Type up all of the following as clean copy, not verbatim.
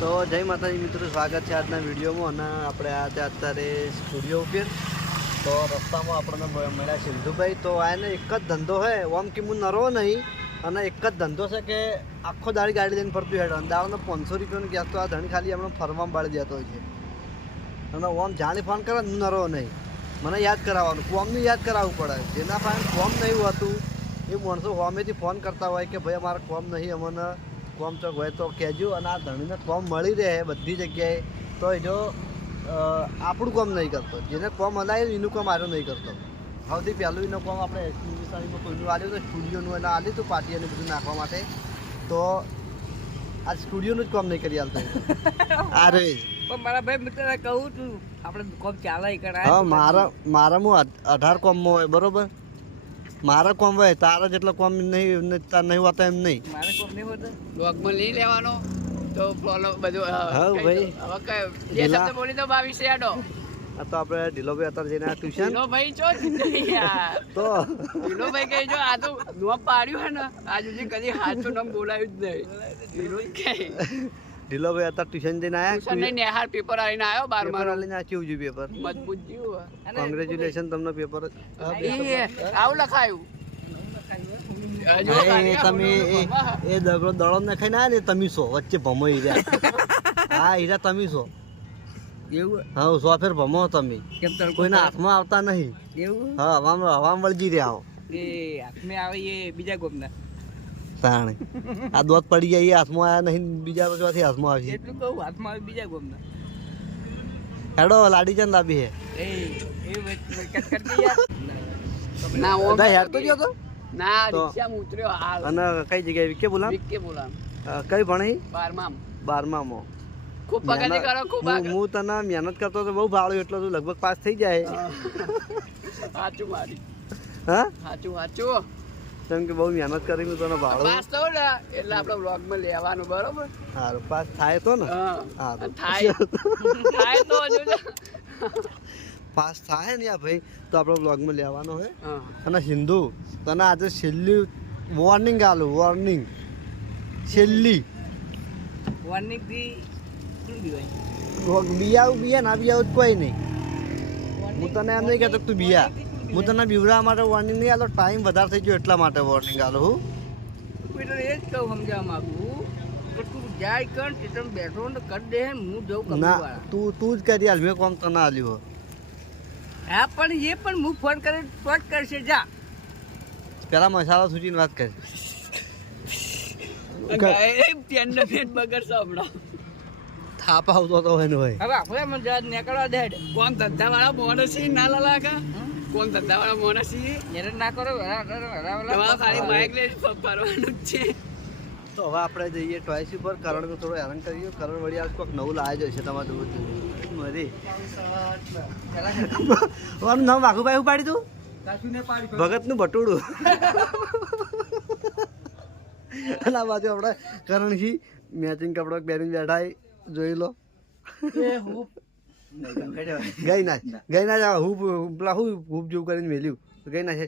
તો જય માતાજી મિત્રો, સ્વાગત છે આજના વિડીયોમાં. અને આપણે આ અત્યારે સ્ટુડિયો ઉપર તો રસ્તામાં આપણને મળ્યા સિંધુભાઈ. તો આને એક જ ધંધો છે, ઓમ કે હું નરવો નહીં, અને એક જ ધંધો છે કે આખો દાડી ગાડી લઈને ફરતું હેડ દાડનો 500 રૂપિયાનો ગેસ તો આ ધણી ખાલી આપણે ફરવામાં બાળી દેતો હોય છે. અને ઓમ જાણી ફોન કરે હું નરવો નહીં, મને યાદ કરાવવાનું, કોમનું યાદ કરાવવું પડે. જેના પાસે કોમ નહીં હોતું એ માણસો હોમેથી ફોન કરતા હોય કે ભાઈ અમારે કોમ નહીં, અમને કોમ ચોક હોય તો કહેજો. અને આ ધણીને કોમ મળી રહે બધી જગ્યાએ, તો એ જો આપણું કોમ નહીં કરતો, જેને કોમ હલાવ્યું એનું કોમ આરો નહીં કરતો. સૌથી પહેલું એનું કોમ આપણે હિન્દુસ્તાનીમાં કોઈનું આવ્યું તો સ્ટુડિયોનું એને આવ્યું હતું પાર્ટી અને બધું નાખવા માટે, તો આ સ્ટુડિયોનું જ કોમ નહીં કરી હાલતો. અરે પણ મારા ભાઈ મિત્ર કહું છું આપણે કોમ ચાલે કરાય. હા, મારા હું 18 કોમમાં હોય બરોબર, મારા કોમ હોય તારા જેટલા કોમ નહીં તાર નહીં હોતા એમ નહીં. મારે કોમ નહીં હોતા બ્લોગમાં લઈ લેવાનો તો ફોલો બધું. હા ભાઈ, હવે કઈ બે શબ્દ બોલી તો 22 યાડો. આ તો આપણે ઢીલોભાઈ અત્યારે જઈને ટ્યુશન ઢીલો ભાઈ છો યાર, તો ઢીલો ભાઈ કહે જો આ તો નામ પાડ્યું હે ને આજ સુધી કદી હાચું નામ બોલાયું જ નહીં. ઢીલો જ કહે. ઢીલોભાઈ અત્યારે ટ્યુશન જઈને ટ્યુશન નહીં, નેહાર પેપર આવીને આવ્યો 12 પેપર લઈને આ કેવું જોયું પેપર? મજબૂત જીવ. કોંગ્રેચ્યુલેશન તમને પેપર. આવું લખાયું. તમે એ દડો ને ખાઈને આવ્યા ને તમે છો વચ્ચે ભમો હીરા. હા હીરા તમે છો એવું. હા, 100 ફેર ભમો તમે, કેમ તને કોઈના હાથમાં આવતા નહીં. એવું હા, હવામાં વળગી રહ્યા હો એ હાથમાં આવે એ બીજા ગોમના તાણે. આ દોત પડી જાય એ હાથમાં આવ્યા નહીં, બીજા પછી હાથમાં આવી. એટલું કહું હાથમાં આવે બીજા ગોમના. હેડો લાડી ચંદ આપી હે એ કટ કરતી યાર. ના ઓમ બધા હેડ તો ગયો તો. ના તો. રિક્ષામાં ઉતર્યો હાલ. અને કઈ જગ્યાએ વિકે બોલા વિકે બોલા કઈ ભણી? 12માં. 12માં. ખૂબ પગારી કરો, ખૂબ આગળ. હું તને મહેનત કરતો તો બહુ ભાળ્યું એટલે તું લગભગ પાસ થઈ જાય. સાચું મારી. હા, સાચું કેમ કે બહુ મહેનત કરી હું તને ભાળું. પાસ થયો ને એટલે આપણે બ્લોગમાં લેવાનું બરોબર. સારું, પાસ થાય તો ને. હા સારું. થાય તો હજુ પાસ થાય ને યા ભાઈ તો આપણો બ્લોગમાં લેવાનો હોય. હા. અને સિંધુ તને આજે છેલ્લી વોર્નિંગ આલું, વોર્નિંગ છેલ્લી. વોર્નિંગ થી શું દીવાય બિયા ના બિયા કોઈ નહીં. હું તને એમ નહીં કહેતો તું બિયા, હું તને બીવરા માટે વોર્નિંગ નહીં આલો, ટાઈમ વધારે થઈ ગયો એટલા માટે વોર્નિંગ આલો. હું બેટા એ જ કહું સમજાવવા માંગુ કે તું જાય કર સ્ટેશન બેઠો ને કરી દે હું જઉં ના, કંપનીવાળા. તું જ કરી હાલ, મેં કોમ તને આલ્યું. હા પણ એ પણ હું ફોન કરે તો જ કરશે. જા પેલા મસાલા સૂચીને વાત કરી. થાપ આવતો હતો એનો ભાઈ. હવે આપણે મને જરા નીકળવા દે. કોણ ધંધાવાળા માણસ છે ના લાલા કોણ ધંધાવાળા માણસ છે જરા ના કરો તમારે ખાલી બાઇક લઈને ફરવાનું જ છે. તો હવે આપણે જઈએ ટોયસ ઉપર. કરણ થોડો હેરાન કરીએ. કરણ વળી આજ કોઈક નવું લાવે જશે તમારે જોવું મરી. આનું નામ વાઘુભાઈ પાડી તું ભગતનું બટુડું. અને આ બાજુ આપણે કરણજી મેચિંગ કપડો પહેરીને બેઠા જોઈ લો. ગઈ ના જાવ હું પેલા હું હૂપ જેવું કરીને મેલ્યું ગઈ ના છે.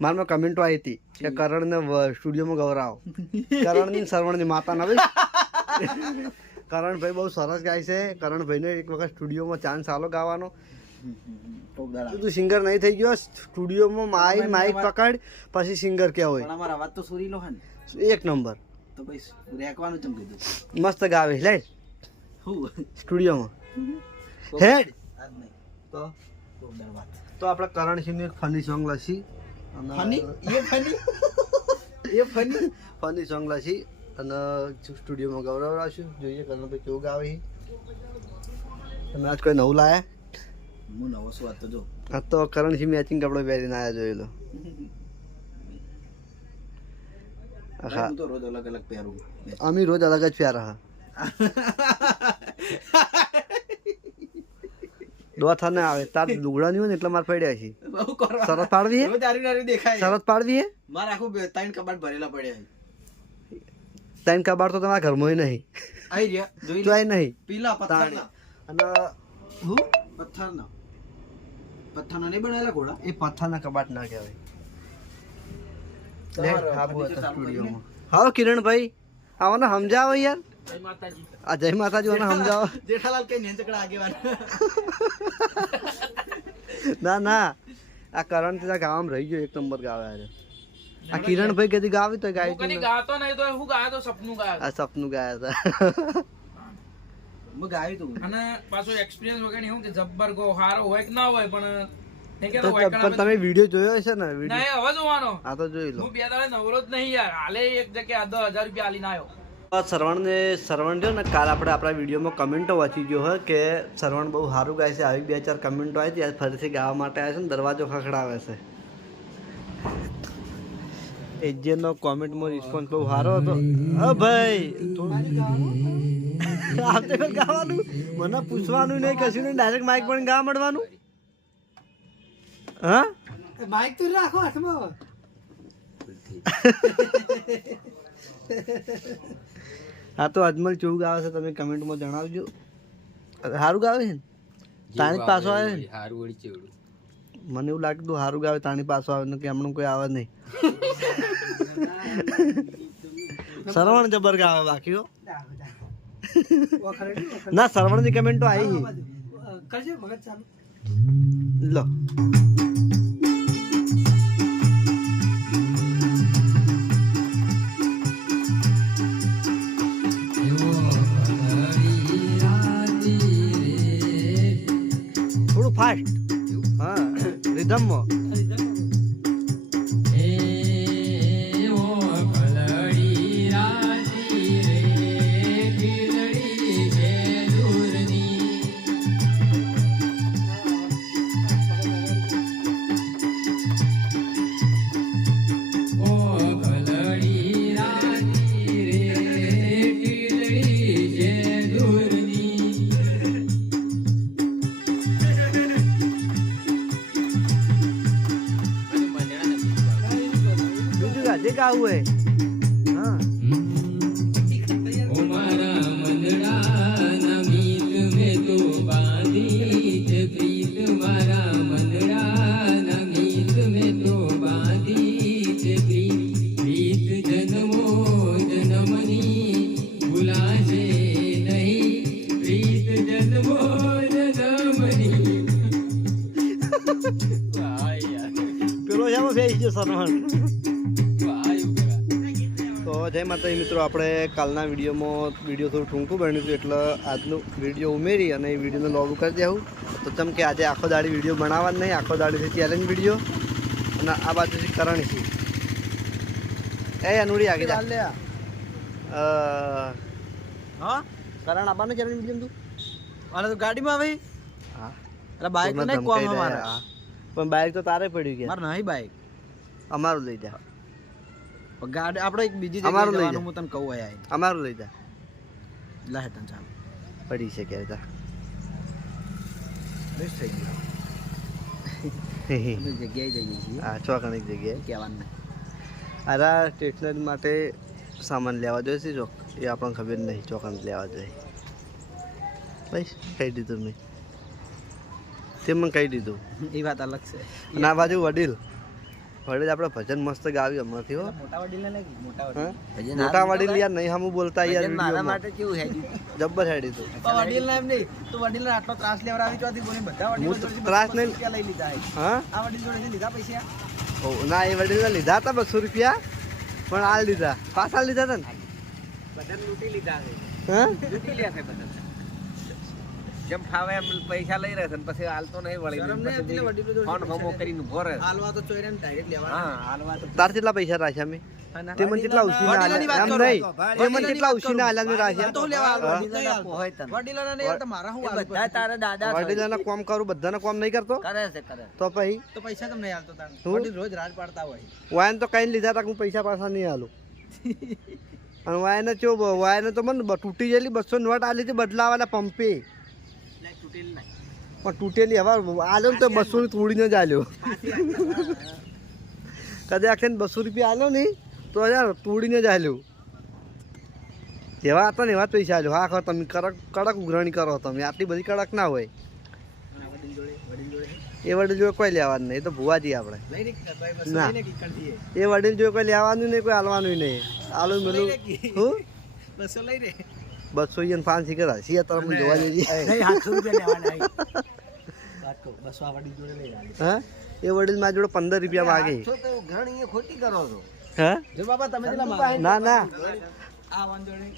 મારામાં કમેન્ટો આવી હતી કે કરણને સ્ટુડિયોમાં ગૌરાવો. કરણની સરવણની માતા ના ભાઈ. કરણભાઈ બહુ સરસ ગાય છે. કરણભાઈને એક વખત સ્ટુડિયોમાં ચાન્સ આલો ગાવાનો. તું સિંગર નહીં થઈ ગયો, સ્ટુડિયોમાં માઇક પકડ પછી સિંગર ક્યાં હોય. અમારો અવાજ તો સુરીલો હે ને, એક નંબર તો ભાઈ રેકવાનું ચમ કીધું મસ્ત ગાવે લે હું સ્ટુડિયોમાં હેડ. આજ નહીં તો જોરદાર વાત. તો આપણે કરણ સિંહનું એક funny song lassi. Funny funny song lassi અને સ્ટુડિયોમાં ગૌરવરાશું. જોઈએ કરણભાઈ કેવું ગાવે છે. તમે આજ કોઈ નવું લાયા? હું નવો શું વાત તો જો આ તો કરણસિંહ મેચિંગ કપડો પહેરીને આવ્યા જોઈ લો. હું તો રોજ અલગ અલગ પહેરું. અમે રોજ અલગ જ પ્યારા. દોથા ના આવે તાર લુગડા નહીં હોય ને એટલે મારે પડ્યા છે. બહુ કરવા શરત પાડવી હે? રોજ આરી નારી દેખાય. શરત પાડવી હે? મારે આખું 3 કબાટ ભરેલા પડ્યા છે. 3 કબાટ તો તમારા ઘરમાં નહીં. આઈ રહ્યા જોઈ લો. જોઈ નહીં. પીલા પથ્થરના. અને હું પથ્થરના નહીં બનાવેલા ઘોડા. એ પથ્થરના કબાટ ના કહેવાય. લે, આબુ હતા સ્ટુડિયોમાં. હા કિરણભાઈ આવો ને સમજાવો યાર. આ જય માતાજી મને સમજાવો. જેઠાલાલ કઈ નેંચકડા આગેવાન. ના ના આ કરણ ત્યાં ગામ રહી ગયો, એક નંબર ગાવે છે. આ કિરણભાઈ કદી ગાવી તો ગાય કદી ગાતો નહીં તો હું ગાયો તો સપનું ગાયો. આ સપનું ગાયા હતા. મેં ગાયું તું. અને પાછો એક્સપિરિયન્સ વગર એવું કે જબ્બર ગો હારો હોય કે ના હોય પણ નહીં કે તો પણ તમે વિડીયો જોયો હશે ને? વિડીયો નહીં હવે જોવાનો. આ તો જોઈ લો. હું 2 દાડા નવરો જ નહીં યાર. હાલે એક જગ્યાએ 10,000 રૂપિયા આલીને આવ્યો. શ્રવણ જો ને કાલ આપણે આપણા વિડીયોમાં કમેન્ટો વાંચી ગયો હોય કે શ્રવણ બહુ સારું ગાય છે. આવી 2-4 કમેન્ટો આવી હતી. આજ ફરીથી ગાવા માટે આવ્યા છે ને દરવાજો ખખડાવે છે. એજનો કોમેન્ટમાં રિસ્પોન્સ બહુ સારો હતો. હા ભાઈ આવતે વખત ગાવાનું મને પૂછવાનું નહીં, કશું નહીં, ડાયરેક્ટ માઇક પણ ગાવા મળવાનું. હા માઇક તો રાખો હાથમાં. હા તો અજમલ કેવું ગાવે છે તમે કમેન્ટમાં જણાવજો. સારું ગાવે છે ને? તાણી પાછો આવે ને? હારું વળી ચેવડું. મને એવું લાગતું સારું ગાવે તાણી પાછો આવે ને કે હમણાં કોઈ આવે નહીં. શ્રવણ જબર ગાવે બાકી હો. ના શ્રવણની કમેન્ટો આવી કરજે મગજ ચાલુ. લો થોડું ફાસ્ટ. હા રિધમમાં. જે ગાવું હોય હા પેલો છે બેસી ગયો સરવણ. તો જય માતાજી મિત્રો, આપણે કાલના વિડીયોમાં વિડીયો થોડું ટૂંકું બન્યું હતું એટલે આજનું વિડીયો ઉમેરી અને એ વિડીયોને લોગ કરી દેવું. તો તેમ કે આજે આખો દાડી વિડીયો બનાવવા જ નહીં, આખો દાડીથી ચેલેન્જ વિડીયો. અને આ બાજુથી કરણ છે એ અનુડી આગળ ચાલ લે. હા કરણ આબાનું ચેલેન્જ વિડીયો તું અને તો ગાડીમાં ભાઈ. હા એટલે બાઇક તો નહીં કોમ અમારે. પણ બાઇક તો તારે પડ્યું ગયા. મારે નહીં બાઇક. અમારું લઈ જા. ગાડી આપણે એક બીજી અમારું લઈ જગ્યાએ જા. જવાનું હું તને કહું આય. અમારું લઈ જા. લા હેતન ચાલ. પડી છે ક્યારે તા. મિસ થઈ ગયું. અમે જગ્યાએ જઈએ છીએ. હા ચોકણી જગ્યાએ કહેવાનું નહીં. અરે સ્ટેશનરી માટે સામાન લેવા જોઈએ છે ચોક, એ આપણને ખબર નહીં ચોકણ લેવા જોઈએ. બસ કહી દીધું મેં, તે મને કહી દીધું. એ વાત અલગ છે. અને આ બાજુ વડીલ વડીલ આપણે ભજન મસ્ત ગાવ્યું હમણાંથી હો. મોટા વડીલને લે મોટા હા? વડીલ. મોટા વડીલ યાર નહીં હમું બોલતા યાર મારા વિડીયોમાં. માટે કેવું હેડી. જબ્બર હેડી તું. વડીલને એમ નહીં તું વડીલને આટલો ત્રાસ લેવડાવી ચોથી બોલી બધા વડીલો હું જોડેથી ત્રાસ 200 નહીં. રૂપિયા લઈ લીધા છે. હા આ વડીલ જોડેથી લીધા પૈસા. ઓ, ના એ વડીલને લીધા હતા 200 રૂપિયા પણ હાલ લીધા પાછા લીધા હતા ને. બધા લૂંટી લીધા છે, હા લૂંટી લે છે બધા. જેમ ફાવે એમ પૈસા લઈ રહ્યા છે ને પછી હાલતો નહીં વળી. શરમ નહીં આવતી ને વડીલો જોડે ફોન હમો કરીને ઉભો રહે. હાલવા તો ચોર્યા ને ડાયરેક્ટ લેવાના. હા હાલવા તો તાર કેટલા પૈસા રાખ્યા મેં? તે મને કેટલા ઉછીના વડીલોની વાત આલ્યા? એમ કરો નહીં, તો. તે મને કેટલા ઉછીના આલ્યા મેં તો રાખ્યા? લેવા હા? વડીલોને આપો હોય તને. વડીલોને નહીં આવતા મારા હું હાલ બધા તારા દાદા વડીલોના કામ કરું, બધાના કામ નહીં કરતો કરે છે કરે. તો પછી તો પૈસા તમને હાલતો તાન. શું? વડીલ રોજ રાજ પાડતા હોય. વાયન તો કઈ લીધા હતા, હું પૈસા પાછા નહીં આલું. અને વાયને ચો વાયને તો મને તૂટી ગયેલી 200 નોટ આલી હતી બદલાવાના પંપે. પણ તૂટેલી હવે આલ્યો ને તો 200 ની તોડીને જ આલ્યો. કદાચ આખે 200 રૂપિયા આલ્યો નહીં તો યાર તોડીને જ આલ્યો. જેવા હતા ને એવા જ પૈસા આલ્યો. હા ખરો તમે કડક ઉઘરાણી કરો તમે, આટલી બધી કડક ના હોય. એ વડીલ જોડે કોઈ લેવાનું નહીં, એ તો ભુવાજી આપણે. લઈ રે ભાઈ બસ ના. લઈને કિકડ દીએ. એ વડીલ જોડે કોઈ લેવાનું નહીં, કોઈ હાલવાનું નહીં. આલું મેલું હું 200 લઈ રે. 200 યન 5 સિગર હસી તમે જોવા જઈએ નહીં 800 રૂપિયા લેવાના વાત કહું બસો આ વડીલ જોડે લઈ આવી હા એ વડીલ મારી જોડે 15 રૂપિયા માગે તો ઘણી ખોટી કરો છો હા જો બાબા તમે કેટલા માંગો? ના ના આ વાંધો નહીં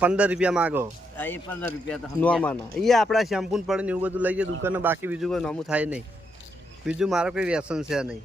15 રૂપિયા માગો એ 15 રૂપિયા તો નોમાના એ આપણા શેમ્પૂ પડે ને એવું બધું લઈ જાય દુકાને બાકી બીજું કોઈ નોમું થાય નહીં બીજું મારો કોઈ વ્યસન છે નહીં